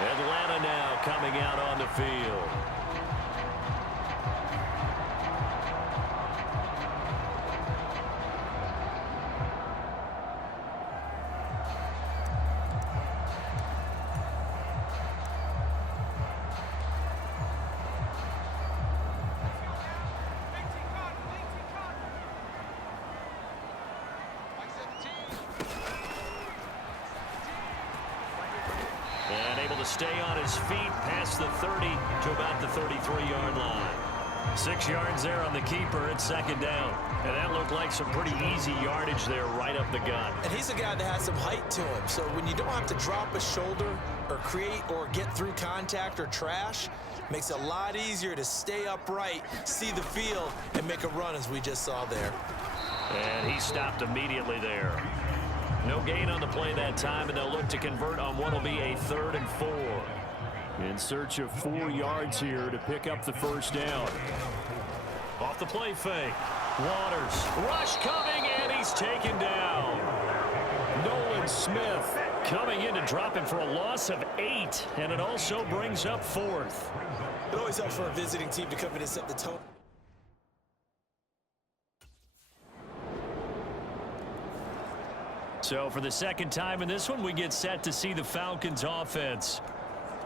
Atlanta now coming out on the field. And able to stay on his feet past the 30 to about the 33-yard line. 6 yards there on the keeper. It's second down. And that looked like some pretty easy yardage there right up the gut. And he's a guy that has some height to him. So when you don't have to drop a shoulder or create or get through contact or trash, makes it a lot easier to stay upright, see the field, and make a run as we just saw there. And he stopped immediately there. No gain on the play that time, and they'll look to convert on what will be a 3rd and 4. In search of 4 yards here to pick up the first down. Off the play fake. Waters. Rush coming, and he's taken down. Nolan Smith coming in to drop him for a loss of 8, and it also brings up 4th. It always helps for a visiting team to come in and set the tone. So for the second time in this one, we get set to see the Falcons offense.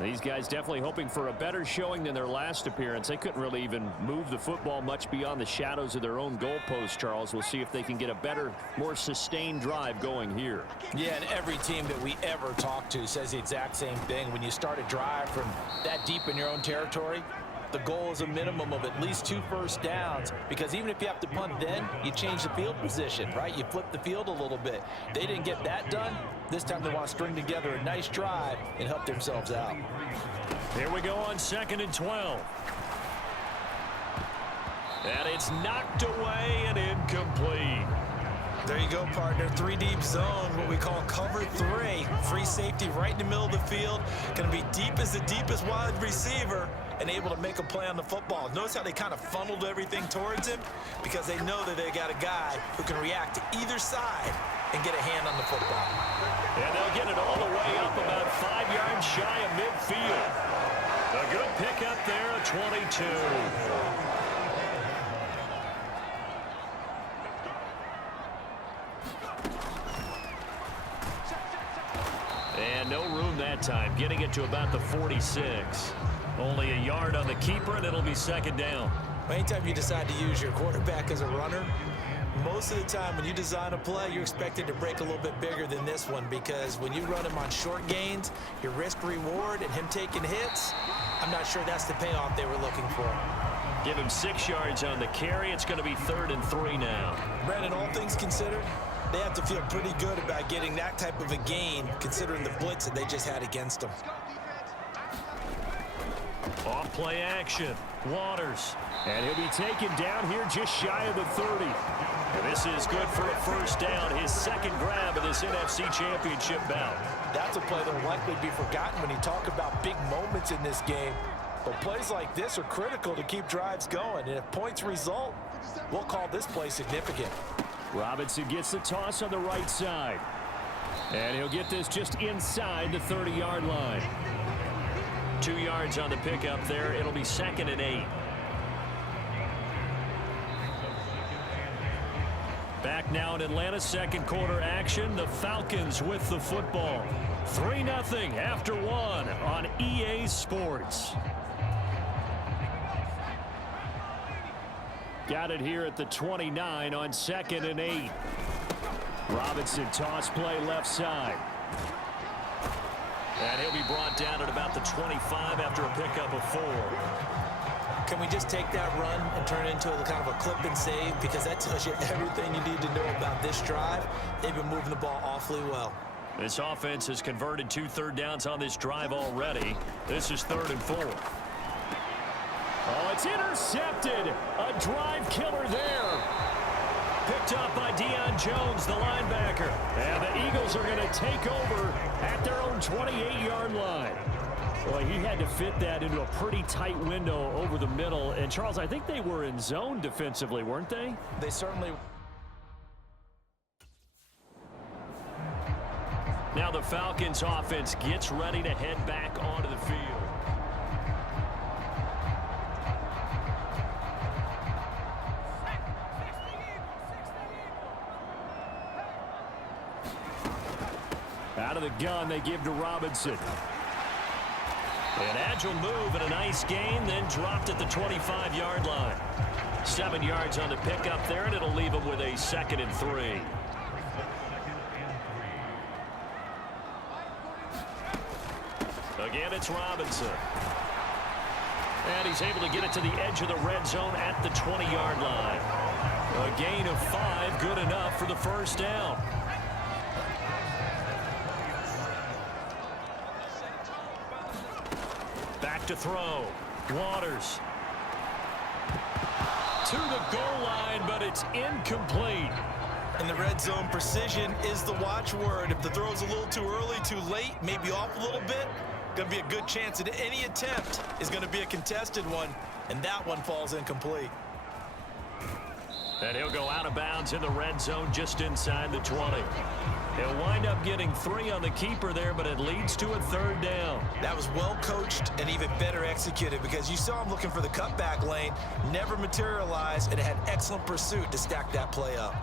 These guys definitely hoping for a better showing than their last appearance. They couldn't really even move the football much beyond the shadows of their own goalpost, Charles. We'll see if they can get a better, more sustained drive going here. Yeah, and every team that we ever talk to says the exact same thing. When you start a drive from that deep in your own territory, the goal is a minimum of at least 2 first downs, because even if you have to punt then, you change the field position, right? You flip the field a little bit. They didn't get that done. This time they want to string together a nice drive and help themselves out. Here we go on 2nd and 12. And it's knocked away and incomplete. There you go, partner. 3-deep zone, what we call cover 3. Free safety right in the middle of the field. Going to be deep as the deepest wide receiver and able to make a play on the football. Notice how they kind of funneled everything towards him, because they know that they got a guy who can react to either side and get a hand on the football. And they'll get it all the way up about 5 yards shy of midfield. A good pickup there, a 22. And no room that time, getting it to about the 46. Only a yard on the keeper, and it'll be second down. Anytime you decide to use your quarterback as a runner, most of the time when you design a play, you're expected to break a little bit bigger than this one, because when you run him on short gains, your risk-reward and him taking hits, I'm not sure that's the payoff they were looking for. Give him 6 yards on the carry. It's going to be 3rd and 3 now. Brandon, all things considered, they have to feel pretty good about getting that type of a gain, considering the blitz that they just had against them. Off play action. Waters. And he'll be taken down here just shy of the 30. And this is good for a first down. His second grab of this NFC Championship bout. That's a play that will likely be forgotten when you talk about big moments in this game. But plays like this are critical to keep drives going. And if points result, we'll call this play significant. Robinson gets the toss on the right side. And he'll get this just inside the 30-yard line. 2 yards on the pickup there. It'll be 2nd and 8. Back now in Atlanta, second quarter action. The Falcons with the football. 3-0 after 1 on EA Sports. Got it here at the 29 on 2nd and 8. Robinson toss play left side. And he'll be brought down at about the 25 after a pickup of 4. Can we just take that run and turn it into a kind of a clip and save? Because that tells you everything you need to know about this drive. They've been moving the ball awfully well. This offense has converted 2 third downs on this drive already. This is 3rd and 4. Oh, it's intercepted. A drive killer there. Picked up by Deion Jones, the linebacker. And the Eagles are going to take over at their own 28-yard line. Boy, he had to fit that into a pretty tight window over the middle. And, Charles, I think they were in zone defensively, weren't they? They certainly. Now the Falcons offense gets ready to head back onto the field. Out of the gun, they give to Robinson. An agile move and a nice gain, then dropped at the 25-yard line. 7 yards on the pickup there, and it'll leave him with a 2nd and 3. Again, it's Robinson. And he's able to get it to the edge of the red zone at the 20-yard line. A gain of 5, good enough for the first down. Back to throw. Waters. To the goal line, but it's incomplete. In the red zone, precision is the watchword. If the throw's a little too early, too late, maybe off a little bit, going to be a good chance that any attempt is going to be a contested one, and that one falls incomplete. And he'll go out of bounds in the red zone just inside the 20. He'll wind up getting 3 on the keeper there, but it leads to a 3rd down. That was well coached and even better executed because you saw him looking for the cutback lane, never materialized, and had excellent pursuit to stack that play up.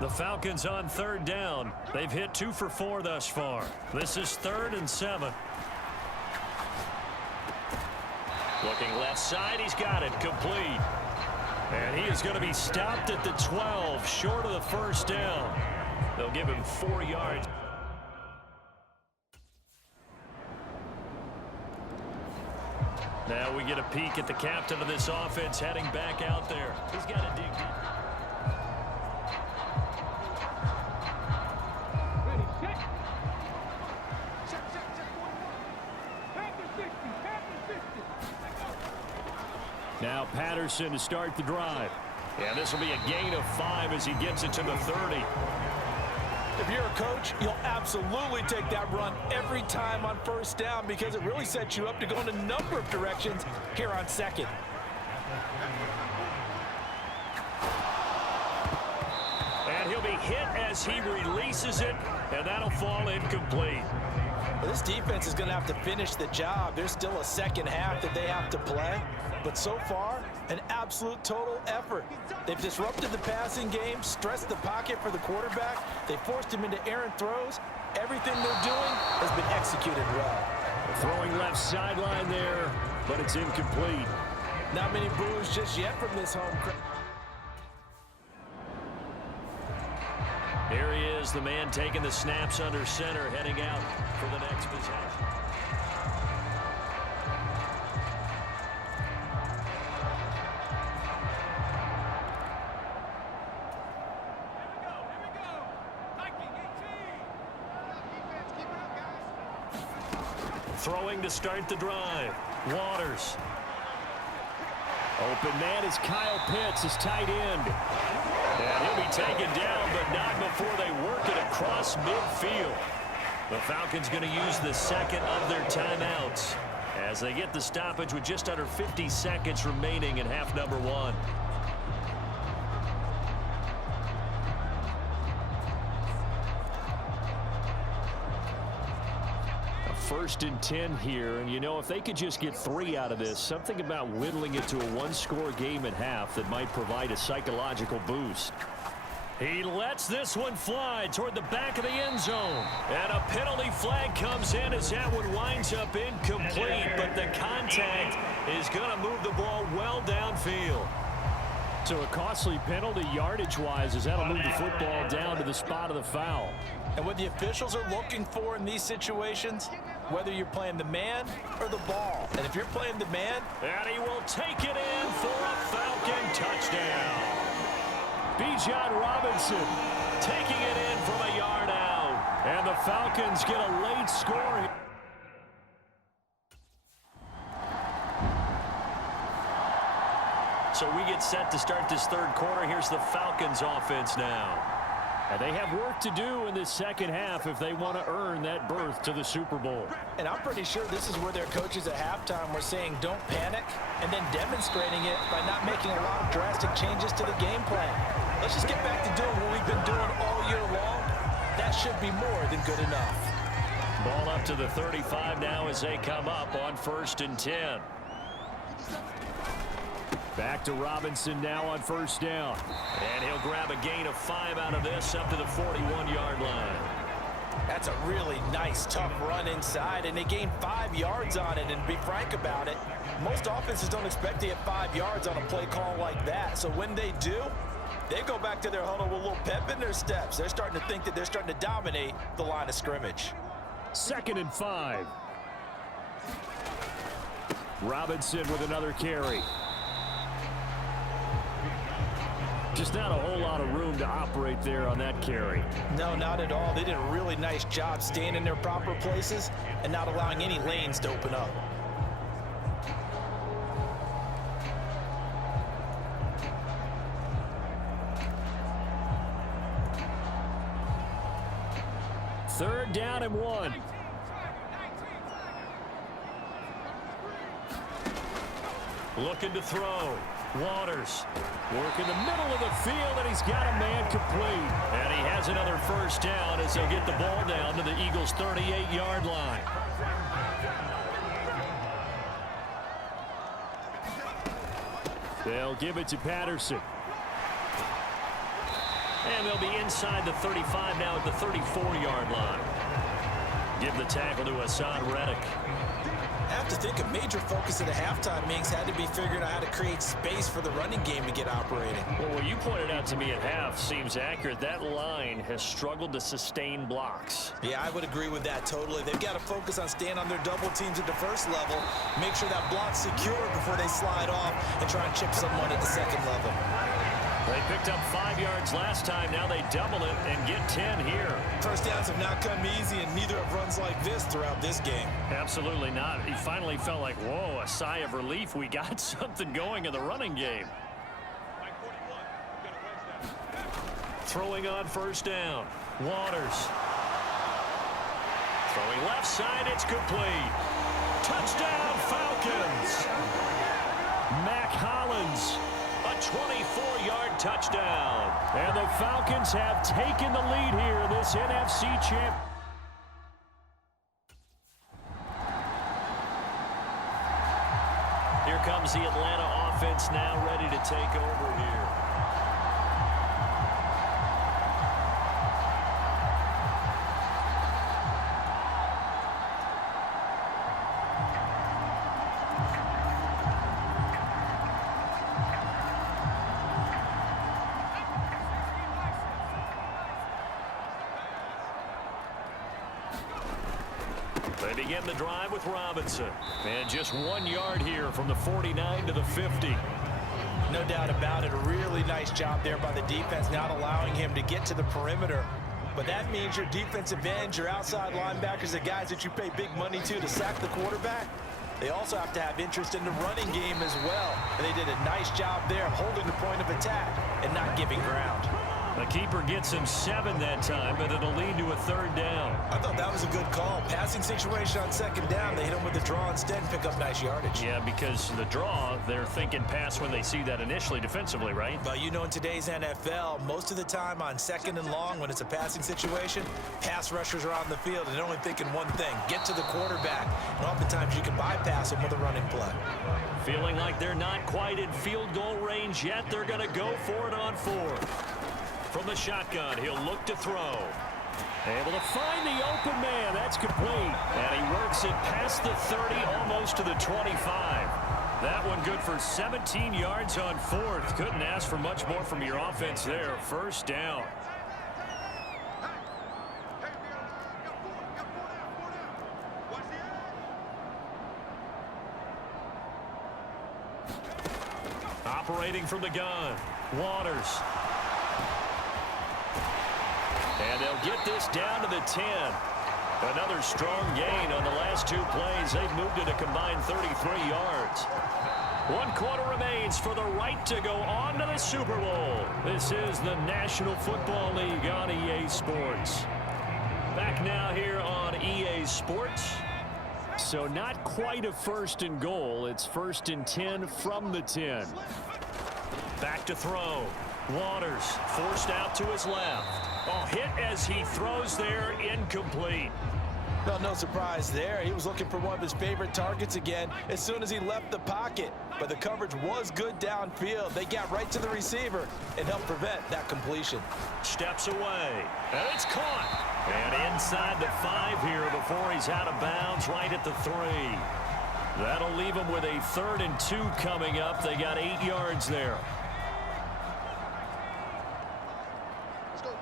The Falcons on 3rd down. They've hit 2 for 4 thus far. This is 3rd and 7. Looking left side, he's got it complete. And he is going to be stopped at the 12, short of the first down. They'll give him 4 yards. Now we get a peek at the captain of this offense heading back out there. He's got to dig deep. Now Patterson to start the drive. Yeah, this will be a gain of 5 as he gets it to the 30. If you're a coach, you'll absolutely take that run every time on first down because it really sets you up to go in a number of directions here on 2nd. And he'll be hit as he releases it, and that'll fall incomplete. Well, this defense is going to have to finish the job. There's still a second half that they have to play. But so far, an absolute total effort. They've disrupted the passing game, stressed the pocket for the quarterback. They forced him into errant throws. Everything they're doing has been executed well. Throwing left sideline there, but it's incomplete. Not many boos just yet from this home crowd. Here he is, the man taking the snaps under center, heading out for the next possession. Throwing to start the drive. Waters. Open man is Kyle Pitts, his tight end. And he'll be taken down, but not before they work it across midfield. The Falcons going to use the 2nd of their timeouts as they get the stoppage with just under 50 seconds remaining in half number 1. First and 10 here, and you know, if they could just get 3 out of this, something about whittling it to a 1-score game at half that might provide a psychological boost. He lets this one fly toward the back of the end zone, and a penalty flag comes in as that one winds up incomplete, but the contact is going to move the ball well downfield. So a costly penalty yardage-wise as that'll move the football down to the spot of the foul. And what the officials are looking for in these situations, whether you're playing the man or the ball. And if you're playing the man, and he will take it in for a Falcon touchdown. Bijan Robinson taking it in from a yard out. And the Falcons get a late score. So we get set to start this 3rd quarter. Here's the Falcons offense now. And they have work to do in this second half if they want to earn that berth to the Super Bowl. And I'm pretty sure this is where their coaches at halftime were saying don't panic and then demonstrating it by not making a lot of drastic changes to the game plan. Let's just get back to doing what we've been doing all year long. That should be more than good enough. Ball up to the 35 now as they come up on 1st and 10. Back to Robinson now on 1st down. And he'll grab a gain of 5 out of this up to the 41-yard line. That's a really nice, tough run inside, and they gained 5 yards on it. And to be frank about it, most offenses don't expect to get 5 yards on a play call like that. So when they do, they go back to their huddle with a little pep in their steps. They're starting to think that they're starting to dominate the line of scrimmage. 2nd and 5. Robinson with another carry. Just not a whole lot of room to operate there on that carry. No, not at all. They did a really nice job staying in their proper places and not allowing any lanes to open up. Third down and 1. Looking to throw. Waters work in the middle of the field, and he's got a man complete. And he has another 1st down as they'll get the ball down to the Eagles' 38-yard line. They'll give it to Patterson. And they'll be inside the 35 now at the 34-yard line. Give the tackle to Hassan Reddick. I have to think a major focus at the halftime meetings had to be figuring out how to create space for the running game to get operating. Well, what you pointed out to me at half seems accurate. That line has struggled to sustain blocks. Yeah, I would agree with that totally. They've got to focus on staying on their double teams at the first level, make sure that block's secure before they slide off and try and chip someone at the second level. They picked up 5 yards last time. Now they double it and get 10 here. First downs have not come easy, and neither have runs like this throughout this game. Absolutely not. He finally felt like, whoa, a sigh of relief. We got something going in the running game. Throwing on 1st down. Waters. Throwing left side. It's complete. Touchdown, Falcons. Mac Hollins. A 24-yard touchdown. And the Falcons have taken the lead here in this NFC champ. Here comes the Atlanta offense now ready to take over here. They begin the drive with Robinson. And just 1 yard here from the 49 to the 50. No doubt about it. A really nice job there by the defense, not allowing him to get to the perimeter. But that means your defensive ends, your outside linebackers, the guys that you pay big money to sack the quarterback, they also have to have interest in the running game as well. And they did a nice job there holding the point of attack and not giving ground. The keeper gets him 7 that time, but it'll lead to a 3rd down. I thought that was a good call. Passing situation on 2nd down. They hit him with the draw instead and pick up nice yardage. Yeah, because the draw, they're thinking pass when they see that initially defensively, right? But you know, in today's NFL, most of the time on 2nd and long, when it's a passing situation, pass rushers are on the field and they're only thinking one thing, get to the quarterback. And oftentimes you can bypass him with a running play. Feeling like they're not quite in field goal range yet, they're going to go for it on 4th. From the shotgun, he'll look to throw. Able to find the open man. That's complete. And he works it past the 30, almost to the 25. That one good for 17 yards on 4th. Couldn't ask for much more from your offense there. 1st down. Operating from the gun. Waters. And they'll get this down to the 10. Another strong gain on the last 2 plays. They've moved it a combined 33 yards. 1 quarter remains for the right to go on to the Super Bowl. This is the National Football League on EA Sports. Back now here on EA Sports. So not quite a 1st and goal. It's 1st and 10 from the 10. Back to throw. Waters forced out to his left. Oh, hit as he throws there, incomplete. Well, no surprise there. He was looking for one of his favorite targets again as soon as he left the pocket. But the coverage was good downfield. They got right to the receiver and helped prevent that completion. Steps away, and it's caught. And inside the 5 here before he's out of bounds, right at the 3. That'll leave him with a 3rd and 2 coming up. They got 8 yards there. Let's go, D.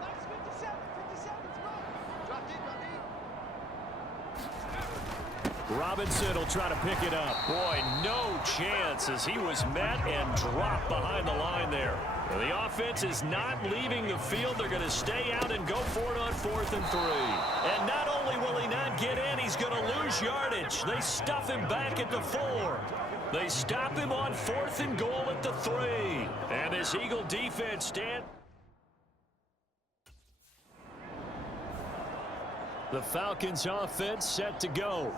Nice 57, 57, drop deep, drop deep. Robinson will try to pick it up. Boy, no chance as he was met and dropped behind the line there. The offense is not leaving the field. They're going to stay out and go for it on 4th and 3. And not only will he not get in, he's going to lose yardage. They stuff him back at the 4. They stop him on 4th and goal at the 3. And this Eagle defense stand. The Falcons offense set to go.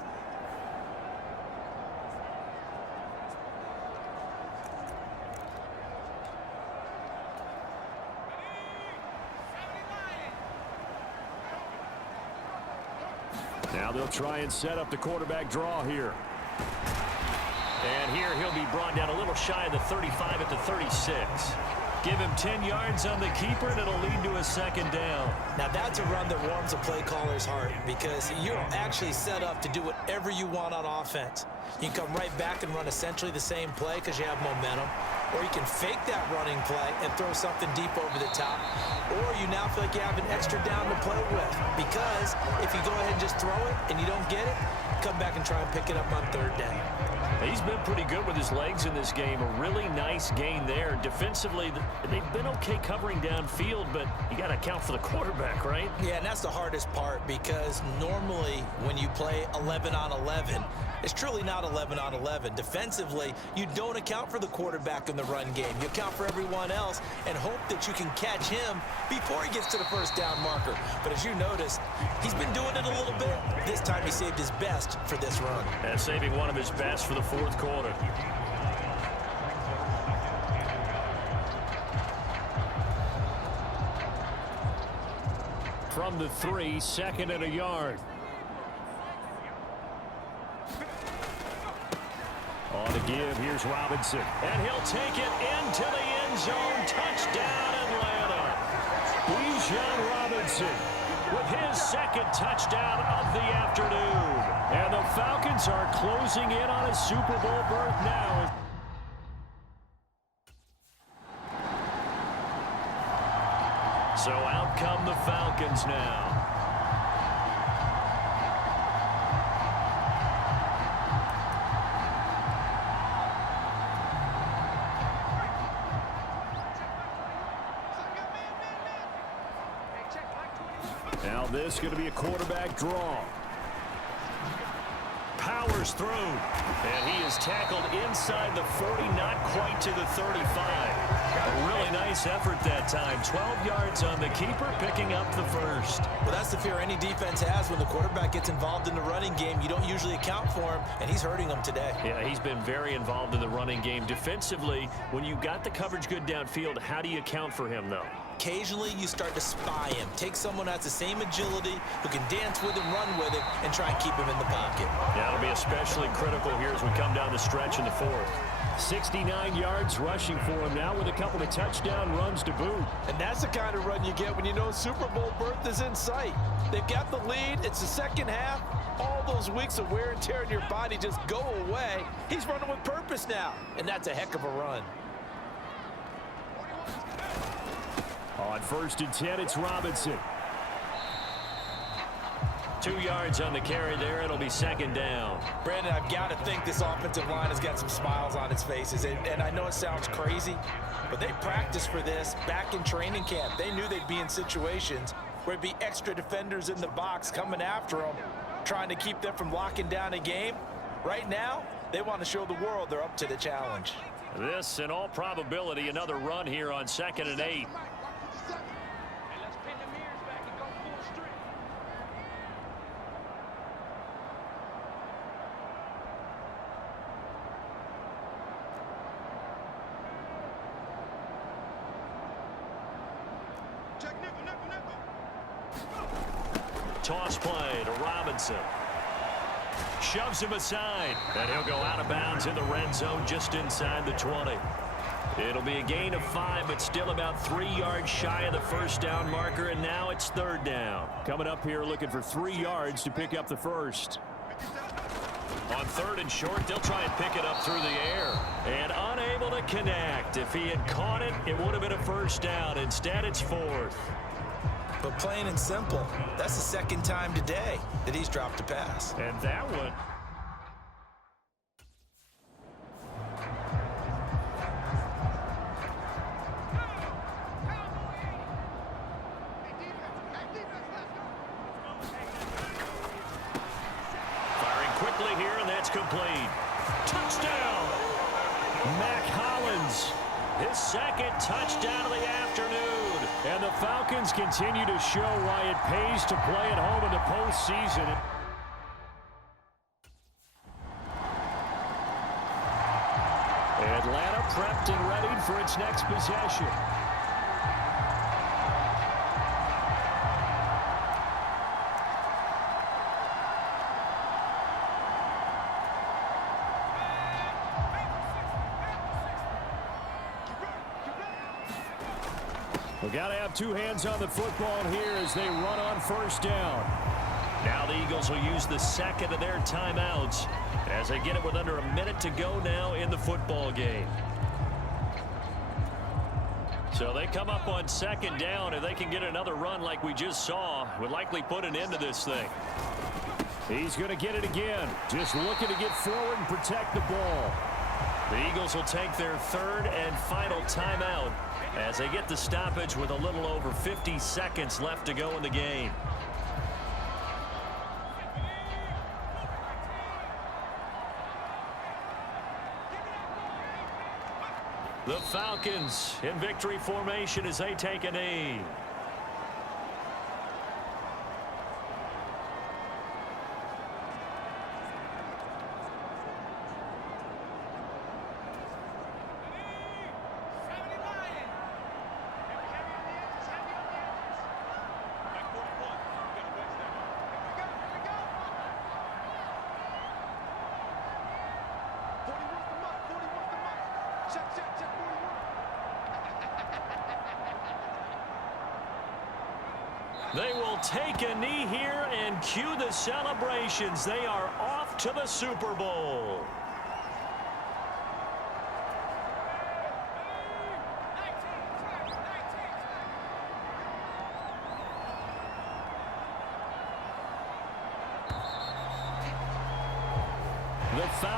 Now they'll try and set up the quarterback draw here. And here he'll be brought down a little shy of the 35 at the 36. Give him 10 yards on the keeper, and it'll lead to a 2nd down. Now that's a run that warms a play caller's heart because you're actually set up to do whatever you want on offense. You can come right back and run essentially the same play because you have momentum. Or you can fake that running play and throw something deep over the top. Or you now feel like you have an extra down to play with. Because if you go ahead and just throw it and you don't get it, come back and try and pick it up on 3rd down. He's been pretty good with his legs in this game. A really nice gain there. Defensively, they've been okay covering downfield, but you got to account for the quarterback, right? Yeah, and that's the hardest part because normally when you play 11 on 11, it's truly not 11 on 11. Defensively, you don't account for the quarterback in the run game. You account for everyone else and hope that you can catch him before he gets to the 1st down marker. But as you noticed, he's been doing it a little bit. This time he saved his best for this run. And saving one of his best for the 4th quarter. From the 3, 2nd and a yard. On the give, here's Robinson. And he'll take it into the end zone. Touchdown, Atlanta. Bijan Robinson with his 2nd touchdown of the afternoon. And the Falcons are closing in on a Super Bowl berth now. So out come the Falcons now. Now this is going to be a quarterback draw. Powers through. And he is tackled inside the 40, not quite to the 35. A really nice effort that time. 12 yards on the keeper, picking up the 1st. Well, that's the fear any defense has when the quarterback gets involved in the running game. You don't usually account for him, and he's hurting them today. Yeah, he's been very involved in the running game. Defensively, when you got the coverage good downfield, how do you account for him, though? Occasionally, you start to spy him. Take someone who has the same agility, who can dance with him, run with him, and try and keep him in the pocket. Yeah, it'll be especially critical here as we come down the stretch in the 4th. 69 yards rushing for him now with a couple of touchdown runs to boot. And that's the kind of run you get when you know Super Bowl berth is in sight. They've got the lead. It's the 2nd half. All those weeks of wear and tear in your body just go away. He's running with purpose now, and that's a heck of a run. On 1st and 10, it's Robinson. 2 yards on the carry there. It'll be 2nd down. Brandon, I've got to think this offensive line has got some smiles on its faces. And I know it sounds crazy, but they practiced for this back in training camp. They knew they'd be in situations where it'd be extra defenders in the box coming after them, trying to keep them from locking down a game. Right now, they want to show the world they're up to the challenge. This, in all probability, another run here on 2nd and 8. Toss play to Robinson. Shoves him aside, and he'll go out of bounds in the red zone just inside the 20. It'll be a gain of 5, but still about 3 yards shy of the first down marker, and now it's third down. Coming up here looking for 3 yards to pick up the first. On third and short, they'll try and pick it up through the air. And unable to connect. If he had caught it, it would have been a first down. Instead, it's fourth. But plain and simple, that's the second time today that he's dropped a pass. And that one... quickly here, and that's complete. Touchdown! Mac Hollins, his second touchdown of the afternoon. And the Falcons continue to show why it pays to play at home in the postseason. Atlanta prepped and ready for its next possession. We've got to have two hands on the football here as they run on first down. Now the Eagles will use the second of their timeouts as they get it with under a minute to go now in the football game. So they come up on second down. If they can get another run like we just saw, would likely put an end to this thing. He's going to get it again. Just looking to get forward and protect the ball. The Eagles will take their third and final timeout as they get the stoppage with a little over 50 seconds left to go in the game. The Falcons in victory formation as they take a knee. They will take a knee here and cue the celebrations. They are off to the Super Bowl. The Falcons